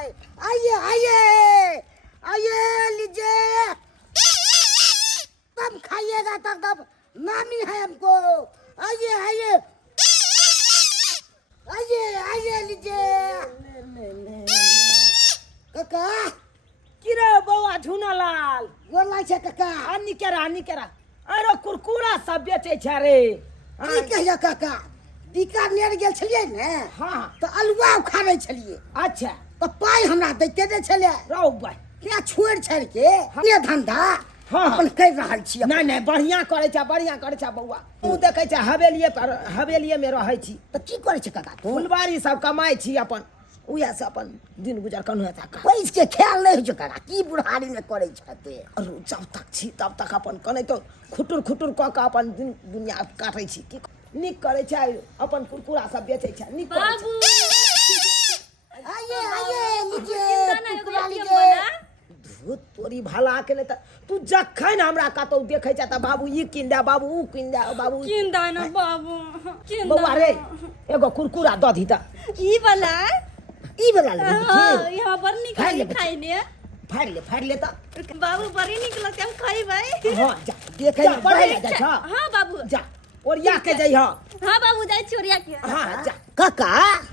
आइए आइए आइए लीजिए, तब खाइएगा तब नामी है हमको। आइए आइए आइए आइए लीजिए। काका किरे बौआ झुनालाल गोर लाग छै काका। आनी केरा अरे कुरकुरा सब बेचे छ रे। की कहियो काका, बीकानेर गेल छलियै ने हाँ तो अलुआ उखाड़ै छलियै, अच्छा तो पाइ हमरा दैते दे छलै। रौ भाई क्या छोड़ छाड़ के ये धंधा हाँ। अपन कर रहल छी। नहीं बढ़िया करे छ बौआ। तू देखे छ हवेलिये में रहै छी तो की करे छै काका तू? फुलबाड़ी सब कमाई छी अपन, उहे से अपन दिन गुजर कन्हु था। पैस के ख्याल नहीं हो काका, की बुढ़ारी में करे छते। अरु जब तक छी तब तक अपन कने तो खुटुर क के अपन दिन दुनिया काटै छी। की निक करे छ अपन कुरकुरा सब बेचे छ निक करे छ। आइए आइए लीजिए कुरकुरा लीजिए। धूत तोरी भला के ने त तू जखन हमरा कतौ देखे छ त बाबू ई किन दे, बाबू ऊ किन दे, बाबू किन दे ना बाबू किन बौआ रे एगो कुरकुरा द दी त। ई वाला ले हां यहां पर खाइ ले निकल खाई ने फाड़ ले त। बाबू बड़ी निकल के हम खाई भाई। हां जा देखे ले पढ़े जा छ। हां बाबू जा ओरिया के जई हां। हां बाबू जाई छोरिया के। हां जा काका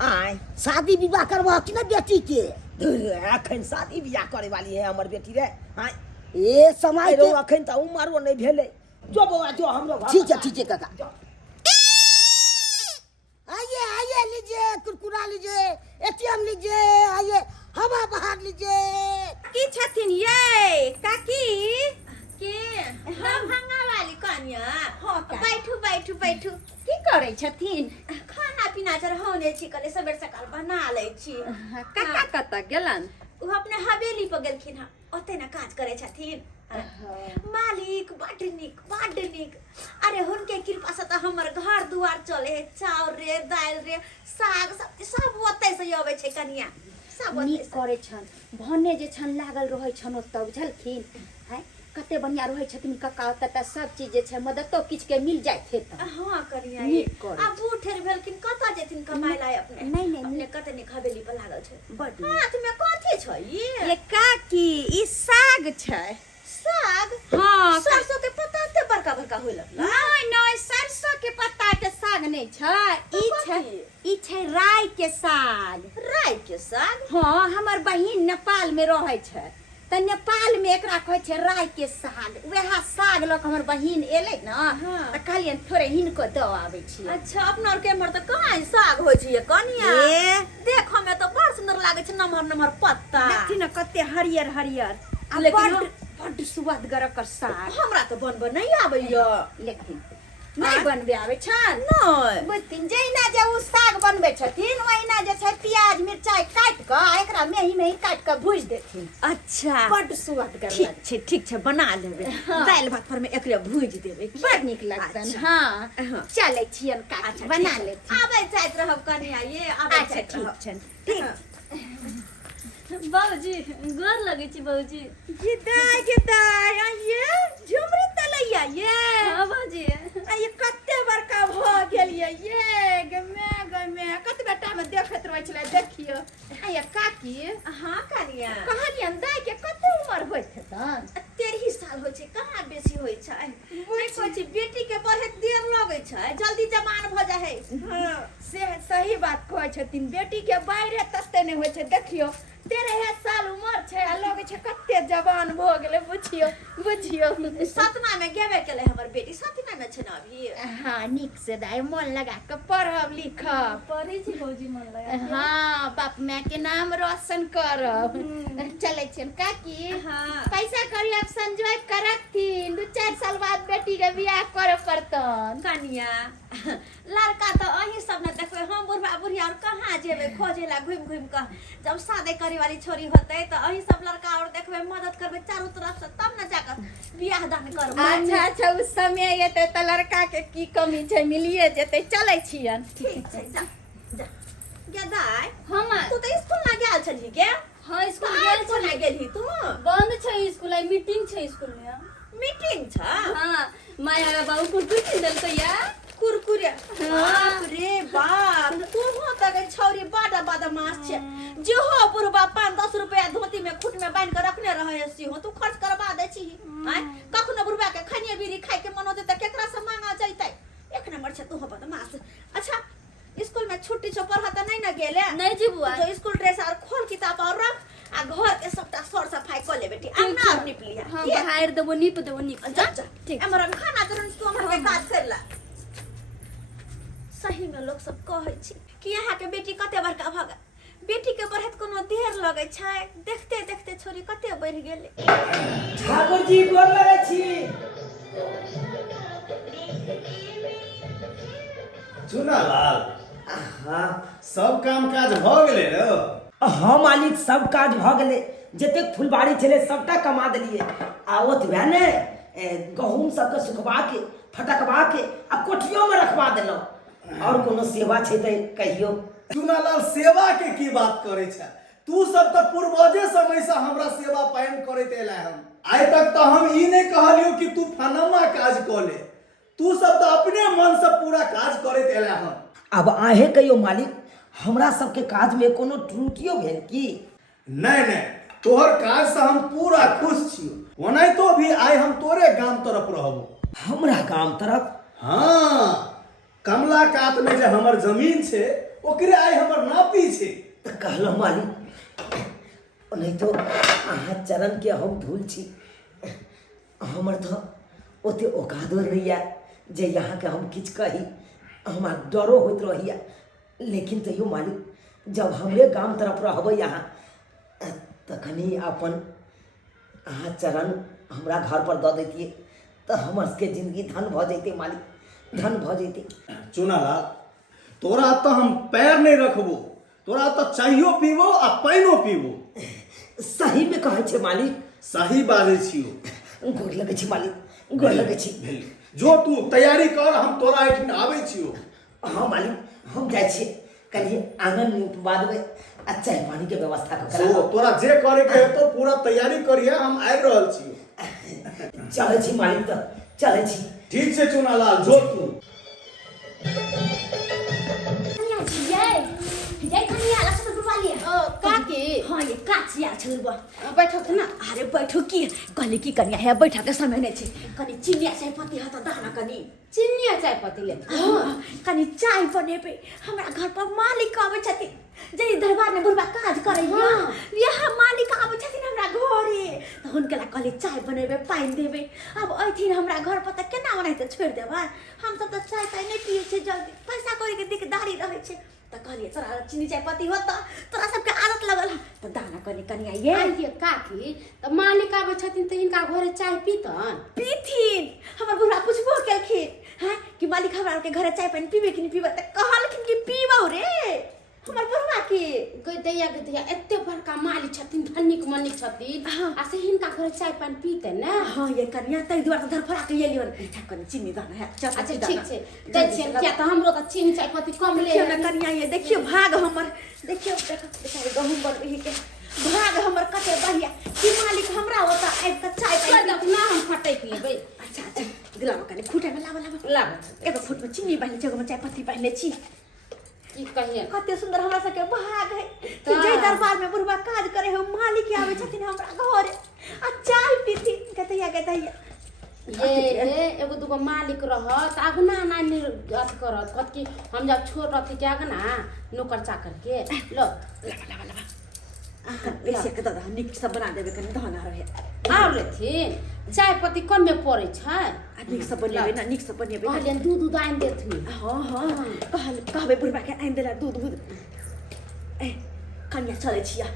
आय शादी विवाह करबो कि ना बेटी के? अखन शादी बियाह करे वाली है हमर बेटी रे। हां ए समय रो के अखन त उमरो नहीं भेले। जो बौआ जो हमरो घर ठीक है काका। आइए आइए लीजिए कुरकुरा लीजिए, एटीएम लीजिए, आइए हवा बाहर लीजिए। की छथिन ये काकी के हम हंगा वाली कन्या। हां बैठू की करे छथिन? खाना पीना जर होने छी कले सबेर सकाल बना लै छी। काका कत गेलन? उ अपने हवेली पर गेलखिन ह, ओते ना काज करे छथिन। मालिक बड निक। अरे हुनके कृपा से त हमर घर दुआर चले है। चाउर रे दाल रे साग सब्जी सब ओते से आवे छै कनिया। सब नीक ओते करे छन, भने जे छन लागल रहै छन ओतऽ बुझलखिन। हैं कते बढ़िया रहै छथिन काका, ओतऽ सब चीज जे छै मदतो किछ के मिल जाय थे त। हां कनिया नीक करे अब बूढ़ेर भेलखिन कत जेथिन कमाय लाय अपने। नहीं अपने कते निक हवेली पर लागल छै। बड हाथ में कथि छै ये काकी ई साग छै। साग? हां सरसों के पत्ता ते बड़का होइल। नहीं सरसों के पत्ता के साग नहीं छै, ई छै राई के साग। राई के साग? हां हमर बहिन नेपाल में रहै छै त नेपाल में एकरा कहै छै राई के साग। वएह साग लक हमर बहिन एले न त कहलियन थोड़े हिनको द आबै छी। अच्छा अपना और के मर त कहां साग होय छै ये कनिया? ए देखो में तो बड़ सुंदर लागे छै, नमहर पत्ता। देखी न कते हरियर आ लेकिन बड सुअदगर कर साग। हमरा तो बनबे नहीं आबैया। लेकिन नहीं बनबे आवे छन। नहीं बुझथिन जहिना जे उ साग बनबे छथिन ओहिना जे छै प्याज मिरचाई काट क एकरा मेही काट क भूज देथिन। अच्छा बड सुअदगर ठीक छै बना लेबे। दाल भात पर में एकरे भूज देबे। बड नीक लगतन। हां चलै छियन काकी बना लेथिन। आबै जाइत रहब कनिया ये आबै अच्छा जाइत ठीक रहब। छन ठीक। बाबूजी गोर लगे छी बाबूजी। गिदाय ये झुमरी तलैया ये। हाँ बाबूजी ये कते बड़का भ गेलिए ये गमे कते बेटा में देखत रहै छले देखियो। ये काकी हां कनिया कहलियन दाय के कते उम्र होइत हेतन? 13 साल होय छै, कहाँ बेसी होय छै। नहीं कहै छी बेटी के पढ़े देर लगे छै, जल्दी जवान भ जाय है। हां से सही बात कहै छथिन, बेटी के बाहरे तते नहीं होय छै। देखियो 13 साल उम्र छै आ लगे छै कते जवान भ गेले। बुझियो सतमा में गेबे केले हमर बेटी, सतमा में छै ना अभी। हां नीक से दाय मन लगा के पढ़ब लिखब। पढ़े छी बाबूजी मन लगा के। हाँ बाप माय के नाम रोशन करब। चले छियन काकी। हाँ पैसा करी अब संजोय करथिन, 2-4 साल बाद बेटी के बियाह करे पड़तन। कनिया लड़का तो अही सब ने देखबे, हम बुढ़िया और कहाँ जेबे खोजे ला घूम के। जब शादी करे वाली छोरी होते तो अही सब लड़का और देखबे, मदद करबे चारों तरफ से, तब न जाकर बियाह दान करबे। अच्छा उस समय एते त लड़का के की कमी छै मिलिए जेते। चले छियन। ठीक छै जा गेदाय। हम तू तो स्कूल ना गेल छली के? हां स्कूल तो गेल कोना छी। गेलही तू? बंद छै स्कूल, आई मीटिंग छै स्कूल में। मीटिंग छ? हां माया बाबू कुरकुरी किन देलकै या। कुरकुरे बाप रे बाप तू हो तक छौरी बादा बादा मास छे जे हो बुढ़बा 5-10 रुपया धोती में खूट में बांध के रखने रहे सी हो तू खर्च करवा दे छी हैं कखनो बुढ़बा के खनिया बीड़ी खाए के मन होते त केकरा से मांगा जइतै एक नंबर छे तू हो बदमाश। अच्छा स्कूल में छुट्टी छ पढ़ा त नहीं न गेले नहीं जी बुआ तो स्कूल ड्रेस और खोल किताब और रख आ घर के सबटा सर सफाई कर ले बेटी अंगना और निप लिया हां बाहर देबो नीप जा जा ठीक हमर खाना तुरंत तू हमर के काज कर ला। सही में लोग सब कहै छी कि यहाँ के बेटी कते बड़का भग बेटी के बढ़त कोनो देर लगे छै देखते देखते छोरी कते बढ़ गेले। ठाकुर जी गोर लगे छी। चुनालाल हाँ सब काम काज भ गेलै न? हाँ मालिक सब काज भ गेलै जते फुलबाड़ी छले सबटा कमा देलिए आ ओतबे ने गहूम सबके सुखबा के फटकबा के आ कोठियो में रखवा देलौ और कोनो सेवा छै त कहियो। चुनालाल सेवा के की बात करे छ? तू सब तो पूर्वजे समय से हमरा सेवा पायन करते एला हम आइ तक तो हम ई नहीं कहलियो कि तू फनमा काज क ले तू सब तो अपने मन से पूरा काज करते एला हम। अब आहे कहियो मालिक हमरा सबके काज में कोनो त्रुटियो भेल की? नहीं नहीं तोहर काज से हम पूरा खुश छियो ओनाई तो भी आइ हम तोरे गांव तरफ रहबो। हमरा गांव तरफ? हाँ कमला कात में जे हमर जमीन छे ओकरे आइ हमर नापी छे। त कहलो मालिक नहीं तो अहाँ चरण के हम धूल छी हमर तो ओते औकादो नहीं है जे यहाँ के हम किछ कही हमरा डरो होत रहिया लेकिन तैयो मालिक जब हमरे गांव तरफ रहबै यहाँ तखनी अपन अहाँ चरण हमरा घर पर दऽ दैतिए तो हमर सबके जिंदगी धन भ जैते मालिक धन भ जैते। चुनालाल तोरा तो हम पैर नहीं रखबो तोरा तो चाहियो पीबो आ पाइनो पीबो। सही में कहै छै मालिक? सही बाजै छियो। गोर लगै छी मालिक गोर लगै छी। जो तू तैयारी कर हम तोरा एठिन आबै छियो। हाँ मालिक हम जाइ छी कनी आंगन में उपवा देबै आ चाय पानी के व्यवस्था सो करा तोरा जे करे के हेतौ पूरा तैयारी करिए हम आबि रहल छियो। चलै छी मालिक त चलै छी। ठीक छै चुनालाल जो तू। कनिया छियै जय कनिया लक्ष्य से बुलवा लिए ओ काकी हां ये काचिया छलबा बैठो थ ना अरे बैठो की कहली की कनिया है बैठा के समय नहीं छे कनी चिनिया चाय पत्ती हाथ दाना कनी चिन्नी चाय पत्ती ले कनी चाय बनेबे हमरा घर पर मालिक आबै छथिन जे दरबार में बुढ़बा काज करे यहाँ मालिक आबै छथिन हमरा घरे त हुनके ला कहली चाय बनेबे पानी देबे अब अइथिन हमरा घर पर त केना बनाइ त छोड़ देबा हम सब त चाय पानी नहीं पिए छे जल्दी पैसा करे के दिकदारी रहे छे त कहलिए तोरा चीनी चाय पत्ती होता तोरा सबके आदत लगल त दाना कनी कनिया ये ये काकी त मालिक आबै छथिन त इनका घरे चाय पीतन पीथिन हमर बुढ़ा पूछबो केलखिन हैं कि मालिक हमरा के घरे चाय पानी पीबे कि नहीं पीबे त कहलखिन कि पीबो रे हमर बुढ़वा के गदैया एते बड़का मालिक छथिन धनिक मनिक छथिन आ से हिनका घरे चाय पानी पीते ना। हां ये कन्या तै दुआर त धरफड़ा के एलियो अच्छा कनी चीनी दाना है अच्छा ठीक छै दै छियन किया त हमरो त चीनी चाय पत्ती कम ले ना कन्या ये देखियो भाग हमर देखियो बेचारे गहूम बनबे के भाग हमर कते बढ़िया कि मालिक हमरा होता आब त चाय पानी ना हम फटैक लेबै। अच्छा अच्छा दिलावा कनी खूटे में लावा एगो फूट में चीनी बानी जगह में चाय पत्ती पानी छी की कहिए कते सुंदर हमरा सबके भाग है कि जय दरबार में बुढ़वा काज करे हो मालिक आवे छथिन हमरा घरे आ चाय पीती कहतैया ये एगो दुगो मालिक रहत अगना नानी अथी करत कत की हम जब छोट रहती के अगना नौकर चाकर के लो लावा बेसी के दादा निक सब बना देबे कनी धना रहे आउ लेथिन चाय पत्ती कम में पड़े छै निक सब बनेबे ना निक सब बनेबे कहलियन दूध आइन देथिन। हां कहबे बुढ़वा के आइन देला दूध ए कन्या चले छिया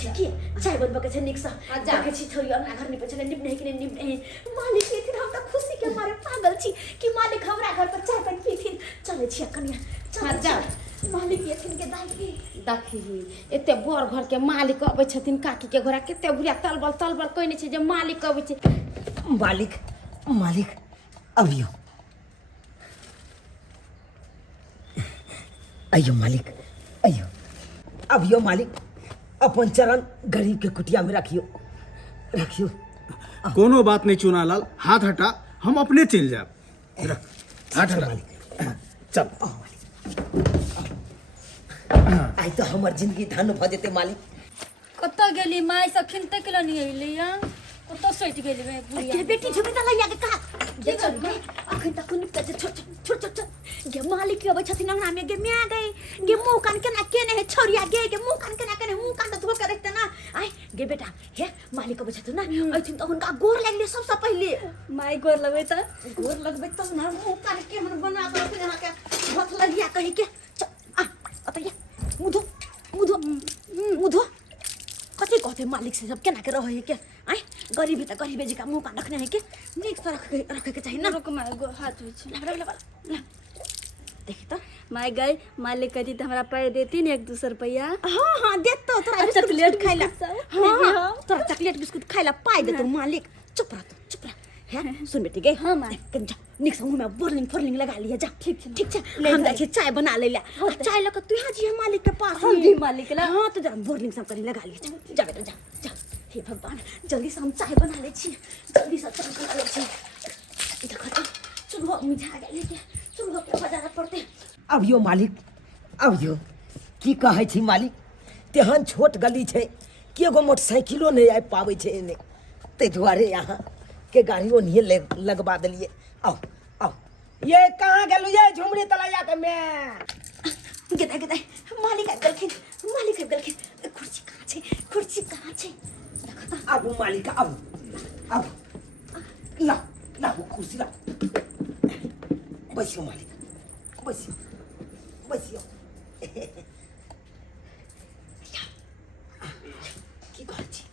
छै की चाय बनबे के छै निक से जाके छी थोड़ी अपना घर निप चले निप नहीं कि निप नहीं मालिक एथिन हम त खुशी के मारे पागल छी कि मालिक हमरा घर पर चाय पानी पीथिन चले छिया कन्या चल जा मालिक एथिन के देखी एते बड़ घर के मालिक अबै छथिन काकी के घोड़ा केते बुढ़िया तलबल कहने छै जे मालिक अबै छै मालिक मालिक अबियो अयो मालिक अयो अबियो मालिक अपन चरण गरीब के कुटिया में रखियो। कोनो बात नहीं चुनालाल हाथ हटा हम अपने चल जाब। हाथ हटा मालिक चल आई तो हमर जिंदगी धन भ जेते मालिक। कतऽ गेली माय सखिन तक ल नहीं अइली या कतऽ सइट गेली रे बुढ़िया के बेटी झुमी त लैया के का के कर अखन तक कुन के छोट छोट छोट गे मालिक के अबै छथिन अंगना में गे मिया गए गे मुंह कान केना केने है छोरिया गे गे मुंह कान केना केने मुंह कान धो के रखते ना आय गे बेटा हे मालिक अबै छथिन ना अइथिन त हुनका गोर लागले सबसे पहिले माय गोर लगबै त गोर लगबै त ना मुंह कान के हम बना दो फिर यहां के भत लगिया कहि के आ अतय मुधो मुधो मुधो कति कहते मालिक से सब केना के रहे के आय गरीबी त गरीबे जी का मुंह कान रखने है के नीक से रखे के चाहिए ना रुक माय हाथ होइ छै ला देखी तो माय गई मालिक कहती त हमरा पाई देती ने 1-2 रुपया हाँ हाँ देतो तोरा चॉकलेट खाइला हाँ तोरा चॉकलेट बिस्कुट खाइला पाई देतो मालिक चुप रह है सुन बेटी गई हाँ, माँ। जा निक से मुंह में बोरलिंग लगा लिया जा ठीक है हम जाके चाय बना ले ला चाय लगा तू यहाँ जी है मालिक के पास हम भी मालिक ला हाँ तो जा बोरलिंग सब करी लगा लिया जा बेटा जा हे भगवान जल्दी से हम चाय बना ले छी जल्दी से चाय बना ले छी देखो तो चुल्हो मिठा गए के चुल्हो के बाजार पड़ते अभियो मालिक अभियो की कहै छी मालिक तेहन छोट गली छै कि एगो मोटरसाइकिलो नहीं आबि पाबै छै एने ताहि दुआरे यहाँ के गाड़ियों नहीं लगवा दिलिए। आओ आओ ये कहाँ गेलू ये झुमरी तलैया के मैं गदा मालिक आबि गेलखिन कुर्सी कहाँ छै देखो तो आबू मालिक आबू ला कुर्सी ला बैसियो मालिक बैसियो की कहै छी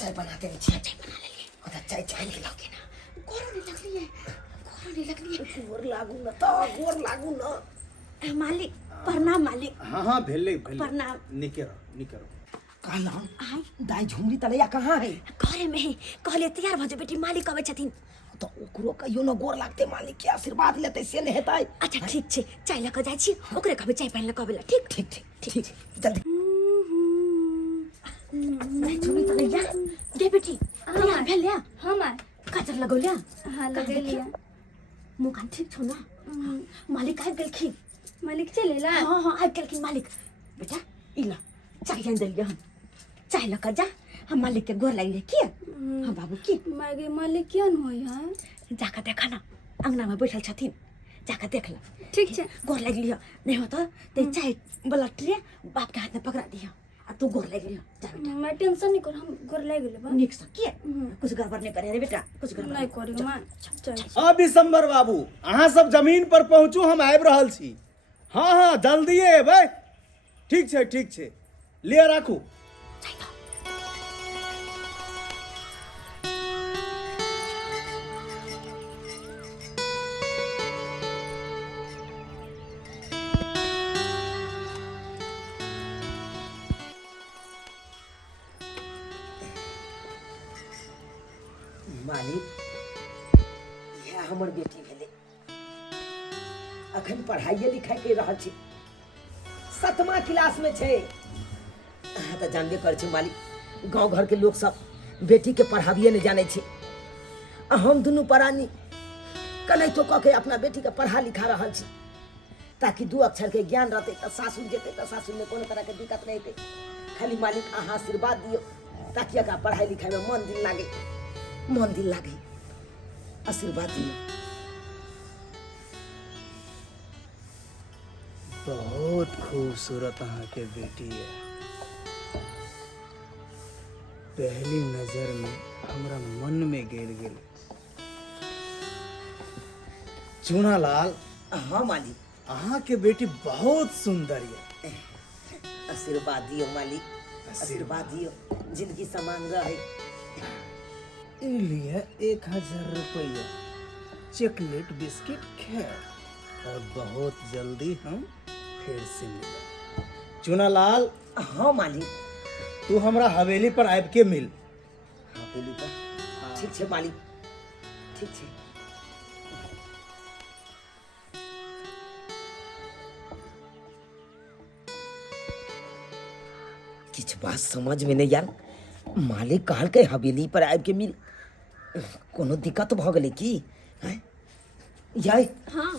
चाय बना देने छियै चाय बना लेलिए ओता चाय के लगे ना गोर नहीं लगली है गोर लागू न मालिक प्रणाम मालिक हाँ भेले प्रणाम निके रहो कहला दाई झुमरी तलैया कहाँ है घरे में ही कहले तैयार भ जो बेटी मालिक आबै छथिन तो ओकरो कहियो न गोर लागते मालिक के आशीर्वाद लेते से नहीं हेतै। अच्छा ठीक छै चाय लऽ कऽ जाइ छी ओकरे कहबै चाय पानि लऽ कऽ आबै ला ठीक जल्दी नहीं झुमरी तलैया गे बेटी तैयार भेल या हां माय काजर लगौल्या हां लगेलिया मुँह कान ठीक छौ ना मालिक आबि गेलखिन मालिक चले ला हाँ आबि गेलखिन मालिक बेटा ई ला चाय आनि देलियै हम चाय लऽ कऽ जा हम मालिक के गोर लागि की हाँ बाबू की माय गे मालिक कियन होई है जाकर देखा ना अंगना में बैठल छथिन जाकर देख ला ठीक छै गोर लागि लियो नहीं हो तो ते चाय बलट ले बाप के हाथ में पकड़ा दियो आ तू गोर लागि लियो जा बेटा मैं टेंशन नहीं कर हम गोर लाग गेले बा निक से के कुछ गड़बड़ नहीं करे रे बेटा कुछ गड़बड़ नहीं करी मां चल अब दिसंबर बाबू अहाँ सब जमीन पर पहुँचू हम आबि रहल छी हाँ जल्दिए एबै ठीक छै लिअ राखू मालिक यह हमर बेटी भेले अखन पढ़ाइए लिखाई कर रहल छी 7मा क्लास में छै। अहाँ तो जानबे कर छी मालिक गांव घर के लोग सब बेटी के पढ़ाबिए नहीं जाने छी आ हम दुनू परानी कनैतो कह के अपना बेटी के पढ़ा लिखा रहल छी ताकि 2 अक्षर के ज्ञान रहते तो सासुर जेते तो सासुर में कोनो तरह के दिक्कत नहीं हेतै। खाली मालिक अहाँ आशीर्वाद दियो ताकि एकरा पढ़ाई लिखाई में मन दिल लागे आशीर्वाद दियो। बहुत खूबसूरत अहाँ के बेटी है पहली नजर में हमरा मन में गिर गेल। चूनालाल हाँ मालिक अहाँ के बेटी बहुत सुंदर है आशीर्वाद दियो मालिक आशीर्वाद दियो जिंदगी समान रहे। लिए 1000 रुपया चॉकलेट बिस्किट खैर और बहुत जल्दी हम फिर से मिले। चूनालाल हाँ मालिक तू हमरा हवेली पर आबि के मिल। हवेली पर ठीक छै मालिक ठीक छै। किछ बात समझ में नहीं आयल मालिक कहलकै हवेली पर आबि के मिल कोनो दिक्कत भ गेलै की हैं याई हाँ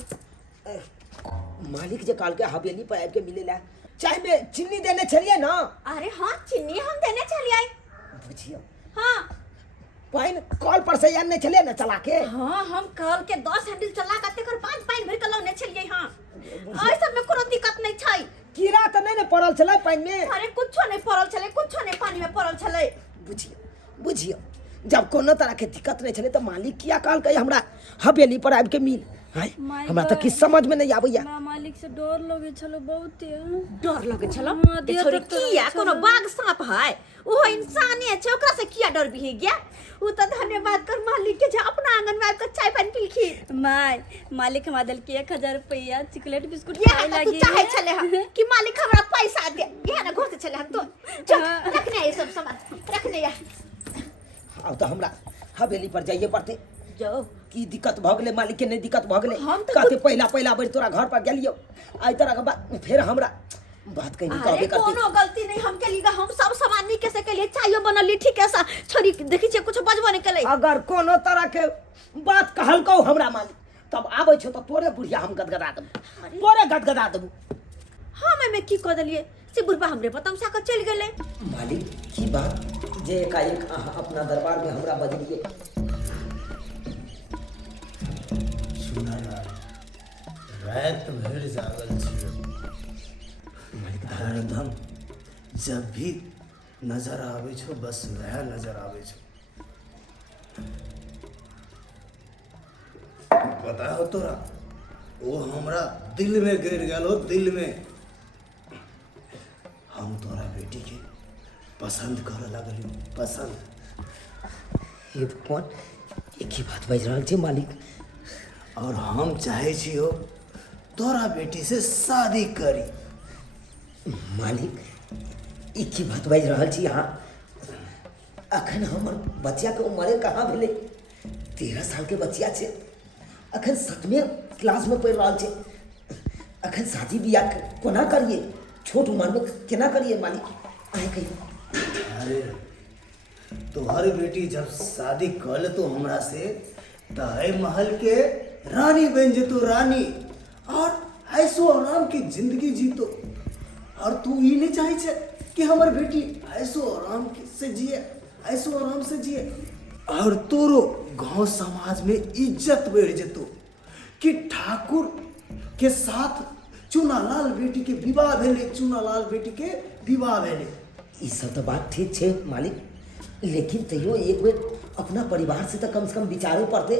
मालिक जे काल के हवेली पर आबि के मिलेला चाय में चीनी देने चलिए ना। अरे हाँ चीनी हम देने चली आई। बुझियो हाँ पाइन कॉल पर से आने चलिए ना चला के। हाँ हम कल के 10 हैंडल चला करते कर 5 पाइन भर के लौने चलिए। हाँ आई सब में कोनो दिक्कत नहीं छै। कीड़ा तो नहीं पड़ल चला पाइन में। अरे कुछो नहीं पड़ल चले, कुछो नहीं पानी में पड़ल चले। बुझियो जब कोनो तरह के दिक्कत नहीं चले तो मालिक किया काल के हमरा हवेली पर आबि के मिल। माय हमरा तो किस समझ में नहीं आबैया। मालिक से डर लगे छलो बहुत। डर लगे छलो हाँ, ए छोरी किया कोनो बाघ सांप है वो इंसानी है ओकरा से किया डर भी गया। उ तो धन्यवाद कर मालिक के जे अपना आंगन में आकर चाय पानी पीलखी। मालिक हमरा दिल के 1000 रुपया चॉकलेट बिस्कुट ये खाए तू लगी चाहे चले हम कि मालिक हमरा पैसा दे। ये ना घर से चले हम तो चल रखने ये सब सामान रखने या। अब तो हमरा हवेली पर जाइए पड़ते। जाओ की दिक्कत भ गेले मालिक के नहीं दिक्कत भ गेले। हम तो कहते पहला बार तोरा घर पर गेलियो आई तरह के बात फिर हमरा बात कहीं कहबे अरे करती। कोनो गलती नहीं हम के लिए हम सब सामान नी कैसे के लिए चायो बनली ठीक है सा छोरी देखी छे कुछ बजबो नहीं केले। अगर कोनो तरह के बात कहल को हमरा मालिक तब आबै छो तो तोरे बुढ़िया हम गदगदा देबू तोरे गदगदा देबू। हाँ मैं की कह दलिए से बुढ़बा हमरे बतम सा कर चल गेले। मालिक की बात जे एकाएक अहाँ अपना दरबार में हमरा बजलिए। सुना ना रात भर जागल छियो हरदम जब भी नजर आवे छो बस वह नजर आवे छो। पता हो तोरा वो हमरा दिल में गिर गेलो दिल में। हम तोरा बेटी के पसंद करे लगलियो पसंद। ये तो कौन एक ही बात बज रहल छै मालिक। और हम चाहे छियो तोरा बेटी से शादी करी। मालिक एक ही बात बज रहल छी अहाँ। अखन हमर बच्चा के उम्र कहाँ भेले 13 साल के बच्चा छै अखन 7वें क्लास में पढ़ रहल छै। अखन शादी बियाह कोना करिए छोट उम्र में केना करिए मालिक अहाँ कहिए। अरे तोहर बेटी जब शादी कर ले तो हमरा से तय महल के रानी बन जेतो रानी और ऐसो आराम की जिंदगी जीतो। और तू ये नहीं चाहे छे कि हमार बेटी ऐसो आराम से जिए ऐसो आराम से जिए और तोरो गांव समाज में इज्जत बढ़ जेतो कि ठाकुर के साथ चुनालाल बेटी के विवाह भेले चुनालाल बेटी के विवाह भेले। ई सब तो बात ठीक छै मालिक लेकिन तैयो एक बेर अपना परिवार से तो कम से कम विचारो पड़ते।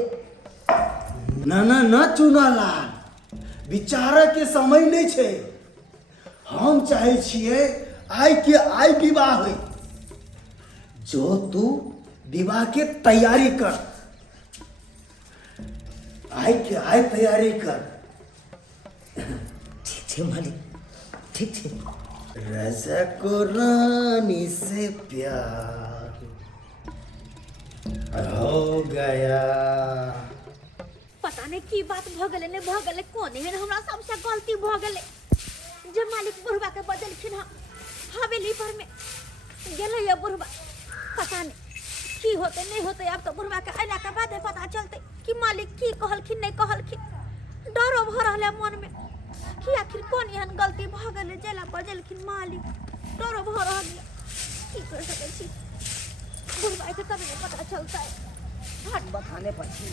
ना ना ना चुनालाल विचार के समय नहीं छे। हम चाहे छिए आइ के आइ विवाह हो जो तू विवाह के तैयारी कर आइ के आइ तैयारी कर। ठीक छै मालिक ठीक छै। राजा को रानी से प्यार हो गया। पता नहीं की बात भ गेले ने भ गेले कोने है हमरा सबसे गलती भ गेले जे मालिक बुढ़बा के बदलखिन हवेली पर में गेले ये बुढ़बा पता नहीं की होते नहीं होते। अब तो बुढ़बा के अला के बाद पता चलते कि मालिक की कहलखिन नहीं कहलखिन। डरो भ रहले मन में कि आखिर कोन एहन गलती भ गेले जेला बदलखिन मालिक। डरो भ रहल की कर सकै छी बुढ़बा के तब पता चलता है। हट बखाने पर छी।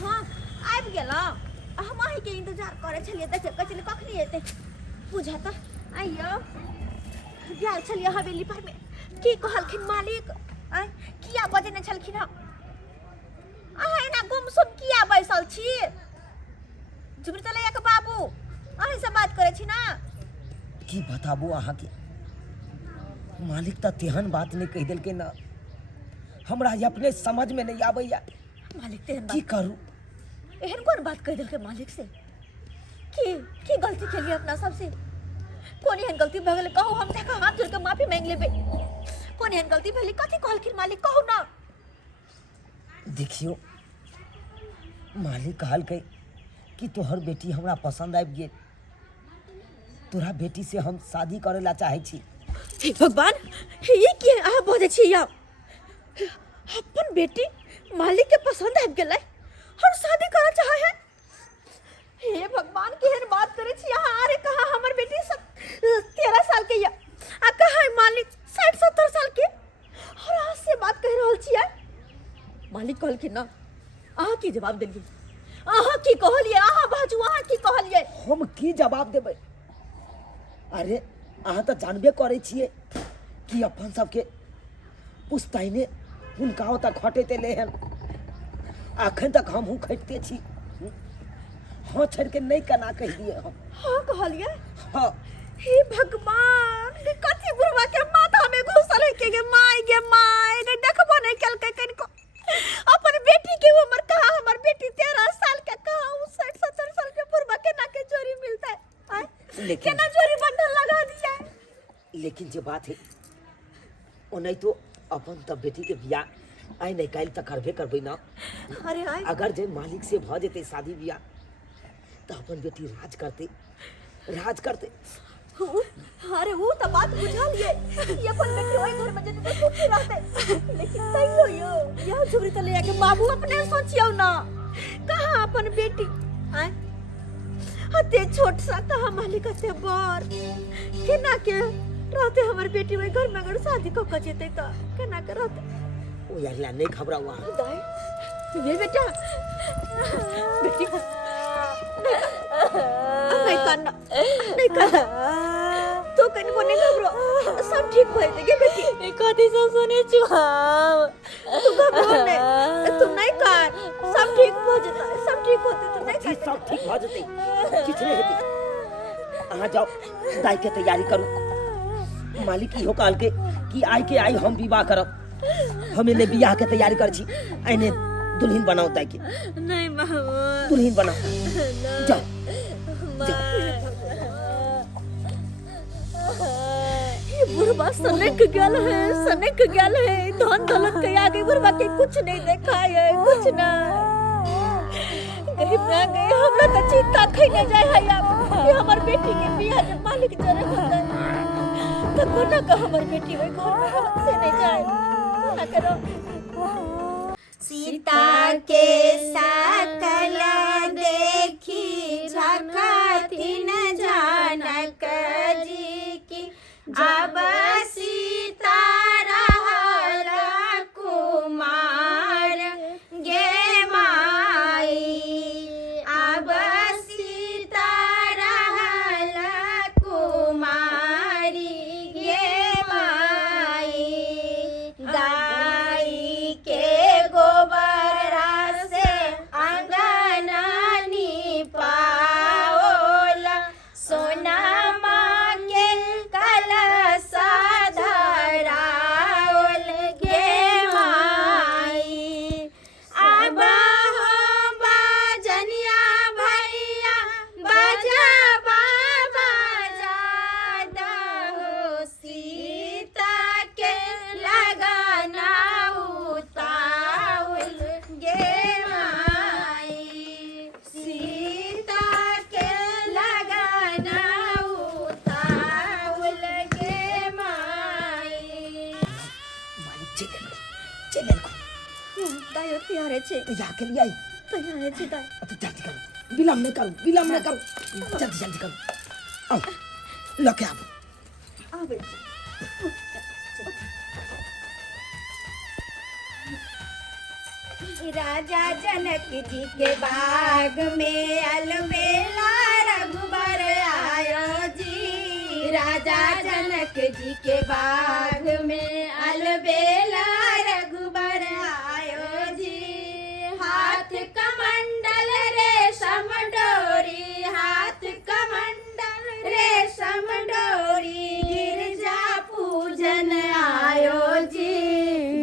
हाँ आबि गेलौ हम अहीं के इंतजार करे छलिए देखे कचली कखनी एते बुझा त आइयो गेल छलिए हवेली पर में की कहलखिन मालिक आय किया बजने छलखिन हम अहाँ एना गुमसुम किया बैसल छी। झुमरतले एक बाबू अहीं से बात करे छी ना की बताबू अहाँ के मालिक तो तेहन बात नहीं कह दिल के ना हमरा अपने समझ में नहीं आबैया मालिक तेहन की बात करूं। एहन कोन बात कह दिल के मालिक से की गलती के लिए अपना सबसे कोन एहन गलती भ गेले कहू हम देखा हाथ जोड़ के माफी मांग लेबे। कोन एहन गलती भेली कथी कहलखिन मालिक कहू ना। देखियो मालिक कहल के कि तोहर बेटी हमरा पसंद आबि गेल तोरा बेटी से हम शादी करे ला चाहे छी। हे भगवान ये की अहाँ बोले छी या अपन बेटी मालिक के पसंद आबि गेलै और शादी करना चाहे है हे भगवान केहन बात करे छी यहाँ। अरे कहा हमर बेटी 13 साल के या आ कहा है मालिक 60-70 साल के और आज से बात कह रहल छियै। मालिक कहलखिन ना अहाँ की जवाब देलियै? अहाँ की कहलियै? अहाँ बाजू, अहाँ की कहलियै? हम की जवाब देबै? अरे अहाँ तऽ जानबे करै छियै कि अपन सबके पुश्तैने हुनका ओतऽ खटैत एलै हन। अखन तक हमहूँ खटिते छी। हाँ छोड़ के नहीं केना कह दिए हम। हाँ कहलियै? हाँ। हे भगवान कथी बुढ़वा के माथा में घुसल है के माय गे माय गे देखबो नहीं केलकै कनिको। अपन बेटी के उम्र कहा, हमर बेटी 13 साल के कहा, उ 60-70 साल के बुढ़वा केना के जोड़ी मिलता है? लेकिन केना जोड़ी बंधन लगा दिया है? लेकिन जे बात है ओ नहीं तो अपन तब बेटी के बियाह आइ नहीं काल्हि तक करबे करबै ना। अरे आइ अगर जे मालिक से भ जेतै शादी बियाह तो अपन बेटी राज करते। अरे वो तो बात बुझलिए ये अपन बेटी ओइ घर में जते तो सुखी रहते। लेकिन तैयो यो यह झुरी त ले के बाबू अपने सोचियो ना कहां अपन बेटी आय अते छोट सा कहां मालिक अते बर केना के रहते हमर बेटी ओइ घर में अगर शादी क के जेते त केना के रहते? ओ यार ला नहीं घबराओ। दाई ये बेटा बेटी नहीं करना तो कहीं को नहीं घबरो सब ठीक हो जाएगा बेटी। कथी सब सुने छुआ तू घबरो नहीं, तू नहीं कर सब ठीक हो जाता है, सब ठीक होते तो नहीं कर सब ठीक हो जते किछ नहीं हेतै। अहाँ जाओ दाई के तैयारी करू। मालिक इहो कहल के कि आई हम विवाह करब। हम इने बियाह के तैयारी कर छी। आइने दुल्हन बनाओ दाई के। नहीं मामा दुल्हन बनाओ जाओ। बुढ़वा सनक गया है धन दौलत के आगे बुढ़वा के कुछ नहीं देखा है, कुछ नहीं कहीं ना गए हमरा तो चिंता खइले जाए है कि हमर बेटी के बियाह जब मालिक जरे होता तो कोना का हमर बेटी ओइ घर में से नहीं जाए कोना करो। सीता के सकल देखी झकथिन जानक जी की अब सीता रहल कुमार गे माई। अब सीता रहल कुमारी गे माई। गाई के गोबर से अंगन निपाओल सोनमा के कलश धराओल गे माई। अब हो बाजनिया भैया बजाबा बजा दहो सीता के लगना उताउल गे माई। सीता के लगना उताउल गे माई। मालिक चले दायो तैयार छे तो या के लिए आई तैयार छे दाई तो जल्दी करो। विलम्ब नहीं करो जल्दी करो। आओ लके आओ। आबे राजा जनक जी के बाग में अलबेला रघुबर आयो जी। राजा जनक जी के बाग में अलबेला रघुबर आयो जी। हाथ कमंडल रेशम डोरी, हाथ कमंडल रेशम डोरी गिरजा पूजन आयो जी।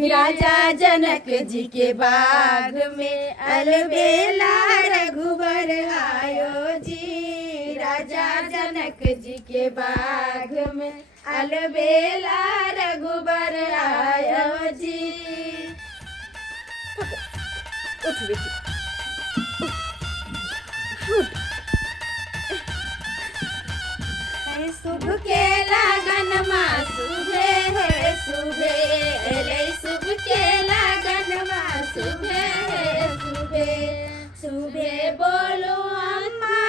राजा जनक जी के बाग में अलबेला रघुबर आयो जी। राजा जनक जी के बाग में अलबेला रघुबर आयो जी। उठ बेटी शुभ के लगन माँ सुबे है सुबे ले शुभ के लगन माँ सुबे है सुबे सुबे बोलो अम्मा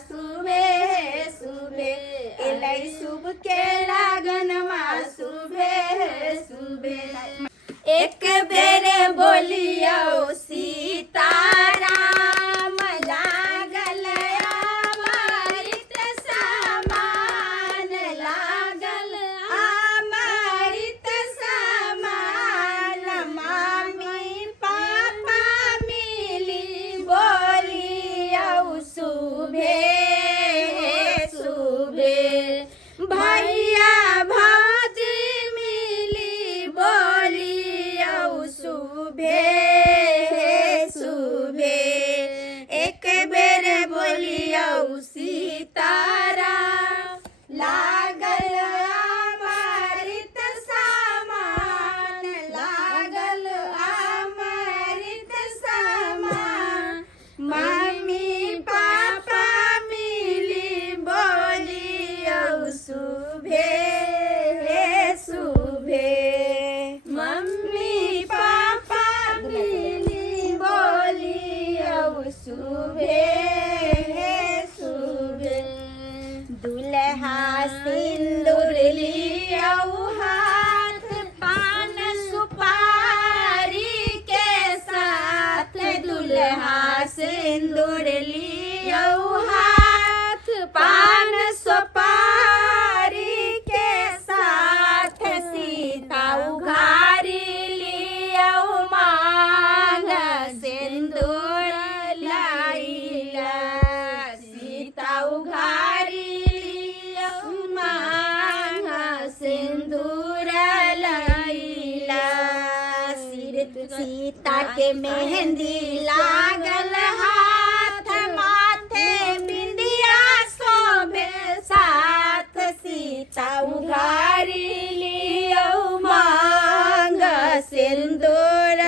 सुबे सुबे एलै शुभ के लगनमा सुबे सुबे एक बेर बोलियो सीताराम लागल अमृत समान लागल अमृत समान मम्मी पापा मिली बोलियो सुबे सुबे भैया भाजी मिली बोलियो सुबे सुबे एक बेर बोलियो सीताराम लागल अमृत समान लागल अमृत समान मम्मी पापा मिली बोलियो सुबे सुबे मम्मी पापा मिली बोलियो सुबे सुबे दुल्हा सिंदूर लियो हाथ पान सुपारी के साथ दुल्हा सिंदूर लियो हाथ पान सुपारी के साथ सीता उघारी लियो मांग सिंदूर लाइला सीता उघारी लियो मांग सिंदूर लाइला सीता के मेहंदी लागल हाथ माथे बिंदिया शोभे साथ सीता उघारी लियो मांग सिंदूर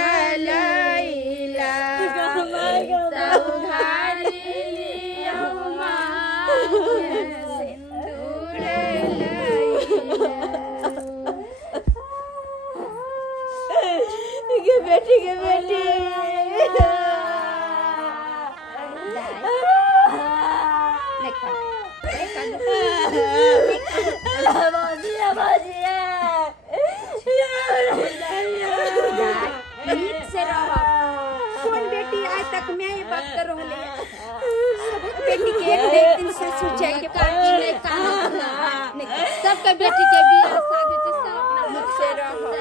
लैला सीता उघारी लियो मांग सिंदूर लैला बेटी के बेटी नीक से रहो कौन बेटी आज तक मैं ये बात कर रही है बेटी के एक दिन से सोचे के सबके बेटी के बियाह शादी से सब अपना नीक से रहो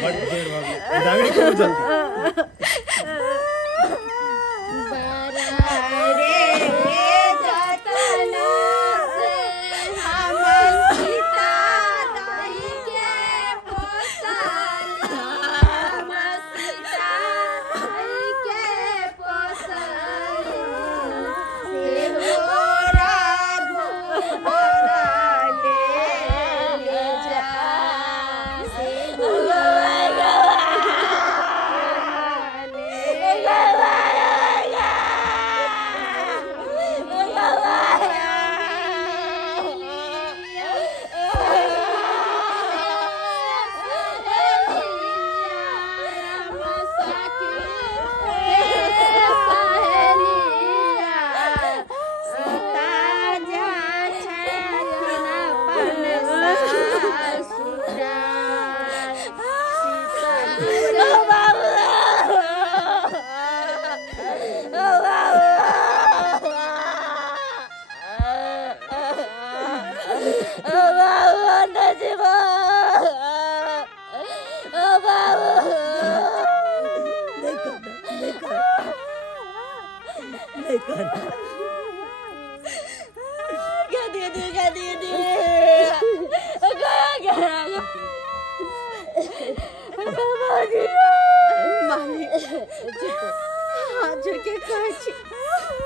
बड़ देर हो गई दागड़ी क्यों जल्दी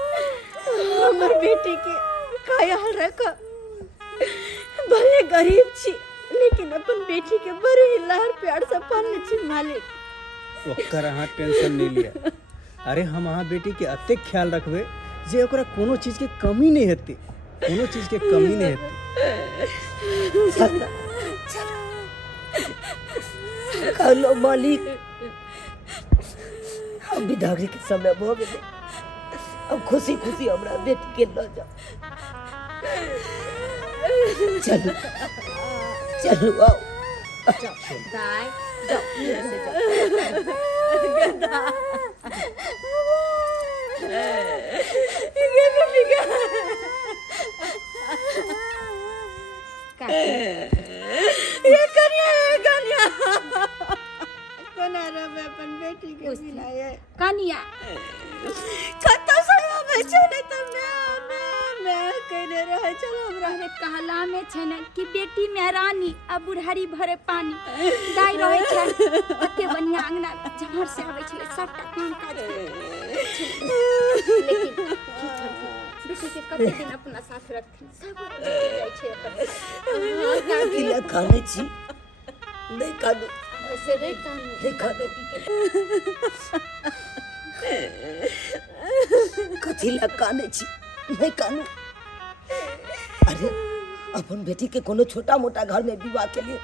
हमर बेटी के ख्याल रख भले गरीब छी लेकिन अपन बेटी के बड़े लार प्यार से पालने छी मालिक ओकर अहाँ टेंशन नहीं लिया अरे हम अहाँ बेटी के अत्ते ख्याल रखबे जे ओकरा कोनो चीज के कमी नहीं हेती कोनो चीज के कमी नहीं हेती कहलो मालिक हम विदागरी के समय भ गेले। अब खुशी खुशी हमरा बेटी के ल जाओ। चलो चलो आओ। दाई जाओ मेरे से जाओ। ये कन्या कोना रे मैं अपन बेटी के मिलाए कनिया कत्तो समय में चले त मैं कहने रहे चलो हमरा अरे कहला में छै न कि बेटी में रानी आ बुढ़ारी भरे पानी दाई रहे छै ओते बढ़िया अंगना जहर से आबै छले सबटा काम काज लेकिन बेटी के कते दिन अपना साथ रखथिन सब जाय छै अपन किला खाने छी नहीं कानू ऐसे नहीं कानू नहीं खाने कथिला काने छी नहीं कानू। अरे अपन बेटी के कोनो छोटा मोटा घर में विवाह के लिए,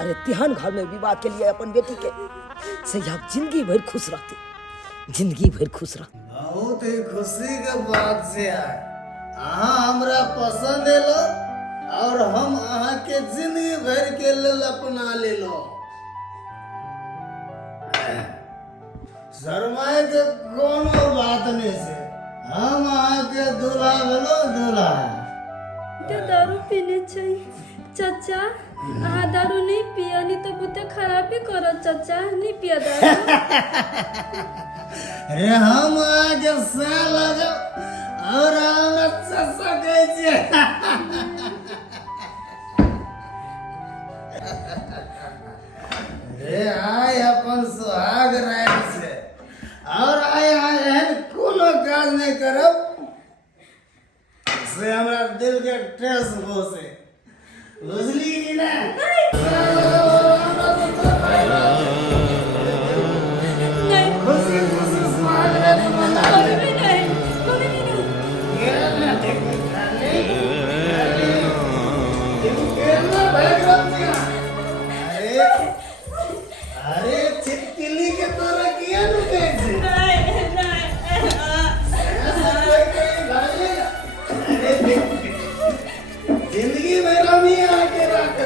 अरे तिहान घर में विवाह के लिए अपन बेटी के से आप जिंदगी भर खुश रहते, जिंदगी भर खुश रहते। बहुत ही खुशी के बात से है। अहाँ हमरा पसंद एलो और हम अहाँ के जिंदगी भर के लेल अपना लेलो। शर्माए के कोनो बात नहीं से, हम अहाँ के दूल्हा भेलो दूल्हा। दारू पीने चाहिए चाचा। अहाँ दारू नहीं पिया नहीं तो बहुते खराबी करत चाचा। नहीं पिया दारू। अरे हम अहाँ के सह लगो और हम अच्छा सके छी। अरे आय अपन सुहाग रात से और आय एहन कोनो काज नहीं करब से हमरा दिल के ठेस पहुंचे, बुझली कि ना? खुशी खुशी सुहाग रात मनाओ। अरे छिटकिली के तोरा किया न कैसे? जिंदगी में रमी आके रख,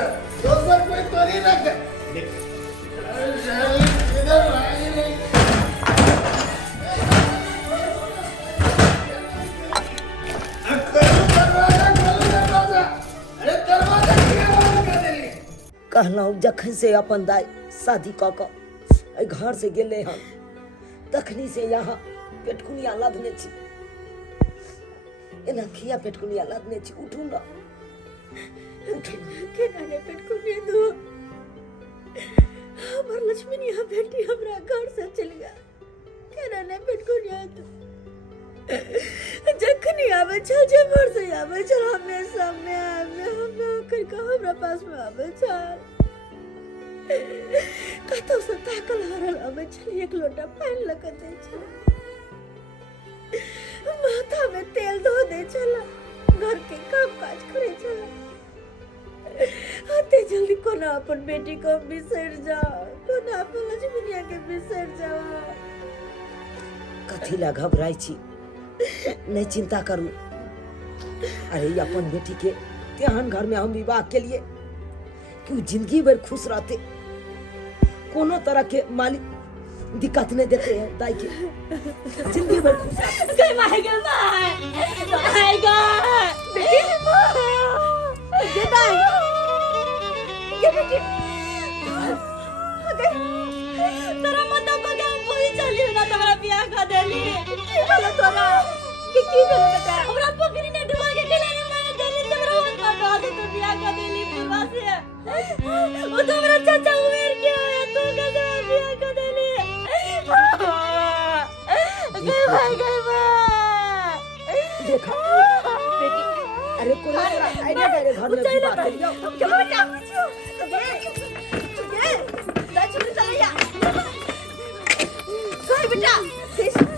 दोसर कोई तोरी रख। इधर भागी नहीं। दरवाजा। अरे दरवाजा किया बंद कर देली? कहलहुँ जखन से अपन दाई शादी कऽ कऽ एहि घर से गेले हन तखनी से यहाँ पेटकुनिया लदने छी, एना खिया पेटकुनिया लदने छी। उठू न, उठू। केना ने पेटकुनिया दो हमर लक्ष्मणिया बेटी हमरा घर से चल गया। केना ने पेटकुनिया दो जखनी आवे छल जमर से आवे छल हमेशा में ओकर का हमरा पास में आवे छल। कतौ से ताकल हरल आवे छल, एक लोटा पानी लगा दे छल, माथा में तेल धो दे छल, घर के काम काज करे छल। आते जल्दी कोना अपन बेटी को बिसर जाओ, कोना अपन लक्ष्मणिया के बिसर जाओ। कथिला घबराई छी, नहीं चिंता करू। अरे अपन बेटी के तेहन घर में हम विवाह के लिए कि जिंदगी भर खुश रहते, कोनो तरह के मालिक दिक्कत नहीं देते हैं दाई के, जिंदगी भर खुश रहते। ये दाई ये बेटी तोरा मतलब को हम पूरी चली ना तोरा बियाह कर देली। की भेलो तोरा की भेलो बेटा? हमरा पकड़ी ने डुबा के केलानी मार देली, तोरा मन में डाल दे तो बियाह कर देली पूर्वा से। वो तो हमरा चाचा उमेर के है, तू के बियाह कर देली। गई भाई गई देखा बेटी, अरे कोनो तरह आइना तेरे घर में विवाह कर लियो। क्या बेटा बेटा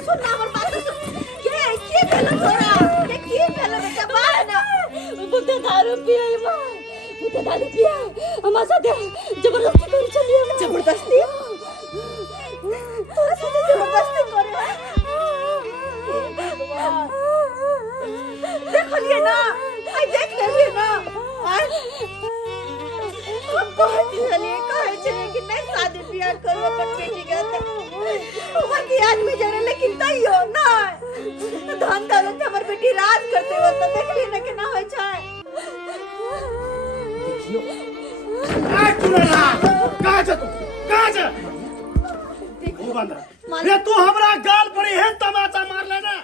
सुनना हमर बात सुन। के भेलो तोरा? के भेलो बेटा? बाहर ना बुते दारू पिए मां, बुते दारू पिए हमरा साथे जबरदस्ती कर चलिए। जबरदस्ती? तोरा साथे जबरदस्ती कहे छले कि नहीं शादी ब्याह करो अपन बेटी के उम्र की आदमी जरे लेकिन तइयो ना धन दौलत हमर बेटी राज करते हो तो देख ली ना केना होय छै। देखियो कहाँ जा तू कहाँ जा तू बंदर रे तू हमरा गाल पर एहन तमाचा मार लेना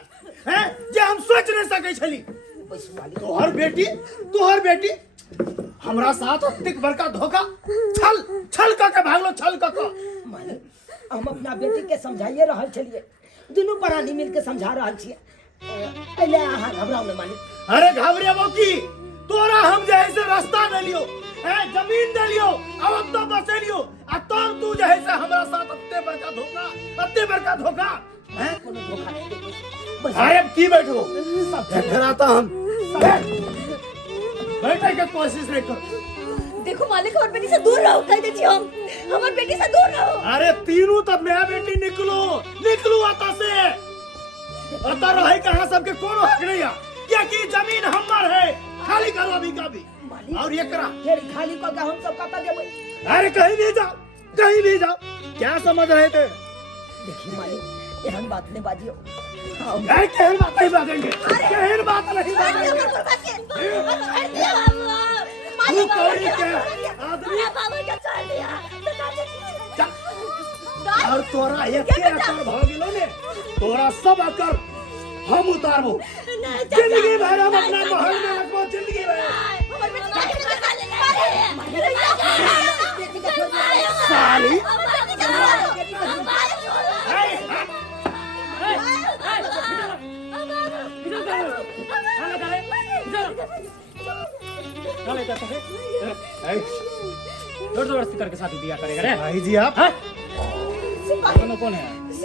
हैं जे हम सोच नहीं सकै छली। तोहर बेटी हमरा साथ अतिक बड़का धोखा छल छल क के भागलो छल क के। मालिक हम अपना बेटी के समझाइए रहल छलिए दुनू प्राणी मिल के समझा रहल छिए पहले अहाँ घबराओ न मालिक। अरे घबरेबो की तोरा हम जे है से रास्ता न लियो है जमीन न लियो अब तो बसेलियो आ तब तू जे है से हमरा साथ अत्ते बड़का धोखा है कोनो धोखा नहीं देबे। अरे की बैठो सब ठहराता हम बैठे के कोशिश नहीं कर। देखो मालिक हमर बेटी से दूर रहो कह दे छी हम हमर बेटी से दूर रहो। अरे तीनों तब मैं बेटी निकलू आता से अता रहे कहां सबके कोनो हक नहीं है क्या की जमीन हमर है खाली करो अभी का भी और ये करा फिर खाली को हम सब कता देबै। अरे कहीं भी जाओ क्या समझ रहे थे। देखिए मालिक एहन बात नहीं बाजियो। अरे कहन बात नहीं बातेंगे कहन बात नहीं बातेंगे तू कौड़ी के आदमी बाबा के छोड़ दिया और तोरा एके अकर भ गेलो ने तोरा सब अकर हम उतारबो जिंदगी भर हम अपना महल में रखबो जिंदगी भर साली जोर जबरदस्ती करके शादी ब्याह करेगा रे भाई जी आप आप दोनों कौन है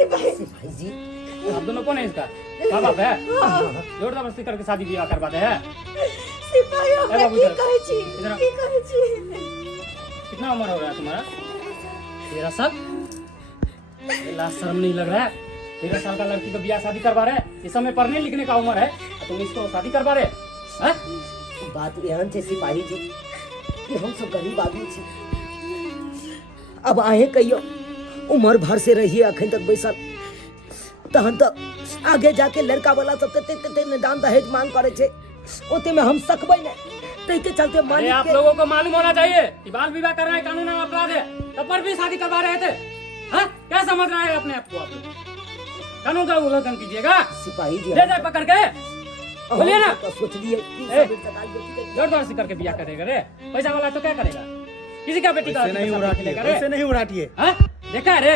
भाई जी आप दोनों कौन है इसका क्या बाप है जोर जबरदस्ती करके शादी ब्याह करवाते हैं सिपाही हमरा की कहै छी कितना उम्र हो रहा है तुम्हारा 13 साल ये लास्ट शर्म नहीं लग रहा है 13 साल का लड़की को ब्याह शादी करवा रहे इस समय पढ़ने लिखने का उम्र है तुम इसको शादी करवा रहे हैं। बात एहन छै सिपाही जी कि हम सब गरीब आदमी छी अब आहे कहियो उम्र भर से रहिए अखन तक बैसल तहन तो आगे जाके लड़का वाला सब ते दान दहेज मांग करे छे ओते में हम सकबै नहीं तै के चलते अरे मालिक आप के लोगों को मालूम होना चाहिए कि बाल विवाह करना है कानून में अपराध है तब पर भी शादी करवा रहे थे। हाँ क्या समझ रहे हैं अपने आप को आप लोग? कानून का उल्लंघन कीजिएगा सिपाही जी ले जाए पकड़ के बोलिए ना तो सोच लिए जोर जबरदस्ती करके ब्याह करेगा रे पैसा वाला तो क्या करेगा किसी का बेटी का ऐसे नहीं उड़ाटिए हाँ देखा है रे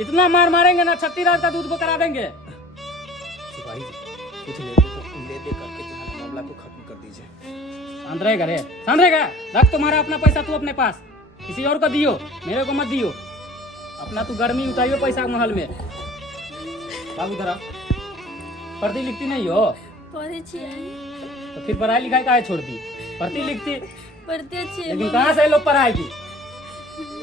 इतना मार मारेंगे ना 36 रात का दूध को करा देंगे। सिपाही जी कुछ ले दे करके मामला को खत्म कर दीजिए। शांत रहेगा रख तुम्हारा अपना पैसा तू अपने पास किसी और को दियो मेरे को मत दियो अपना तू गर्मी उतारियो पैसा महल में। बाबू धरा पढ़ती लिखती नहीं हो पढ़े छियै तो फिर पढ़ाई लिखाई काहे छोड़ दी पढ़ती लिखती पढ़ते छियै लेकिन कहाँ से लोग पढ़ाएगी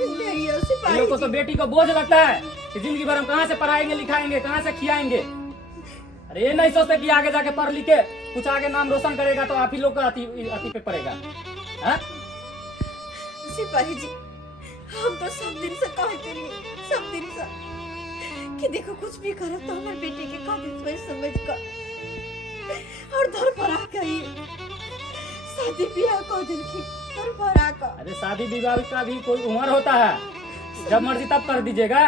इन लोग को तो बेटी को बोझ लगता है कि जिंदगी भर हम कहाँ से पढ़ाएंगे लिखाएंगे कहाँ से खिलाएंगे। अरे ये नहीं सोचते कि आगे जाके पढ़ लिख के कुछ आगे नाम रोशन करेगा तो आप ही लोग का अति पे पड़ेगा। हाँ सिपाही जी हम तो सब दिन से कहते नहीं सब दिन से कि देखो कुछ भी करो तो हमारे बेटे के काबिल सोच समझ कर और घर पर आकर शादी ब्याह को दिन की घर पर आकर। अरे शादी विवाह का भी कोई उम्र होता है जब मर्जी तब कर दीजिएगा।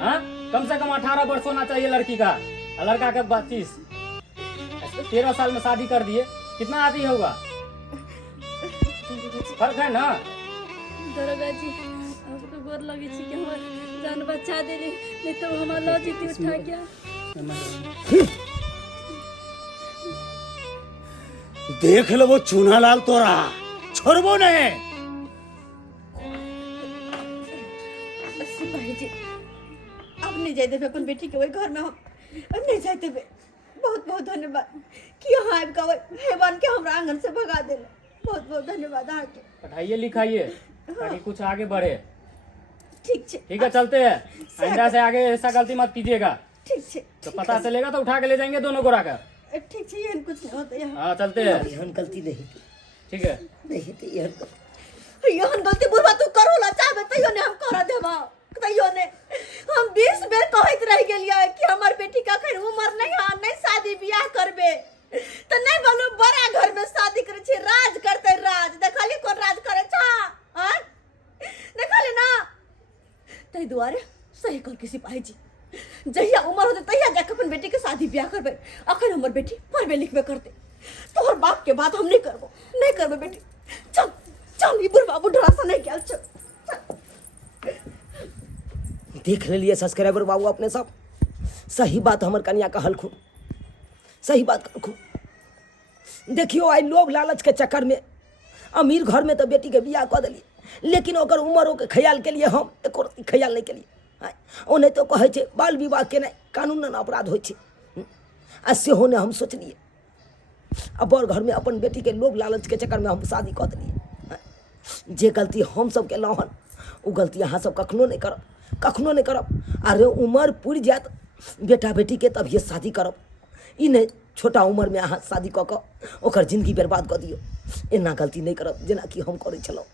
हाँ कम से कम 18 वर्ष होना चाहिए लड़की का और लड़का का 25। 13 साल में शादी कर दिए कितना आदि होगा फर्क है ना। दरोगा जी आपको गोर लगे छी कि हमर जान बचा देली नहीं तो हमर लॉ जीती उठा क्या देख लो वो चूना लाल तोरा छोड़बो नहीं। सिपाही जी अब नहीं जाए देवे अपन बेटी के वही घर में हम नहीं जाए देवे। बहुत बहुत धन्यवाद कि यहाँ आबि के हेवन के हमरा आंगन से भगा देले। बहुत बहुत धन्यवाद अहाँ के। पढ़ाइए लिखाइए ताकि कुछ आगे बढ़े। ठीक है चलते हैं आइंदा से आगे ऐसा गलती मत कीजिएगा। ठीक है तो पता चलेगा तो उठा के ले जाएंगे दोनों को राकर। ठीक है ये कुछ नहीं होता यहाँ। हाँ चलते हैं यहन गलती नहीं ठीक है नहीं तो यहन गलती बुढ़वा देवा कहियो ने हम 20 बेर कहत रह गेलिए कि हमर बेटी का खैर उम्र नहीं शादी बियाह करबे तो नहीं बोलू बड़ा घर में शादी करे छी राज करते राज देखली कोन राज करे छा हां देखली ना तै दुआरे सही कर के सिपाही जी जहिया उम्र होते तहिया जाके अपन बेटी के शादी ब्याह करबे अखन हमर बेटी पढ़बे लिखबे करते तोहर बाप के बात हम नहीं करबे बेटी चल चल ई बुढ़वा बुढ़ा सा नहीं गेल चल देख लिए सब्सक्राइबर बाबू अपने सब सही बात हमर कन्या कहल खून सही बात कहलखुन। देखियो आई लोभ लालच के चक्कर में अमीर घर में तो बेटी के बियाह कऽ देलिए लेकिन ओकर उम्र के ख्याल के लिए हम एको रत्ती ख्याल नहीं केलिए। ओ नहीं तो कहै छै बाल विवाह केनाइ कानूनन अपराध होइ छै आ सेहो ने हम सोचलिए आ बड़ घर में अपन बेटी के लोभ लालच के चक्कर में हम शादी कऽ देलिए। जे गलती हम सब केलहुँ हन ओ गलती अहाँ सब कखनो नहीं करब अरे उम्र पुरि जायत बेटा बेटी के तभिए शादी करब ई नहीं छोटा उम्र में अहाँ शादी कऽ कऽ ओकर जिंदगी बर्बाद कऽ दियौ एना गलती नहीं करब जेना कि हम करै छलहुँ।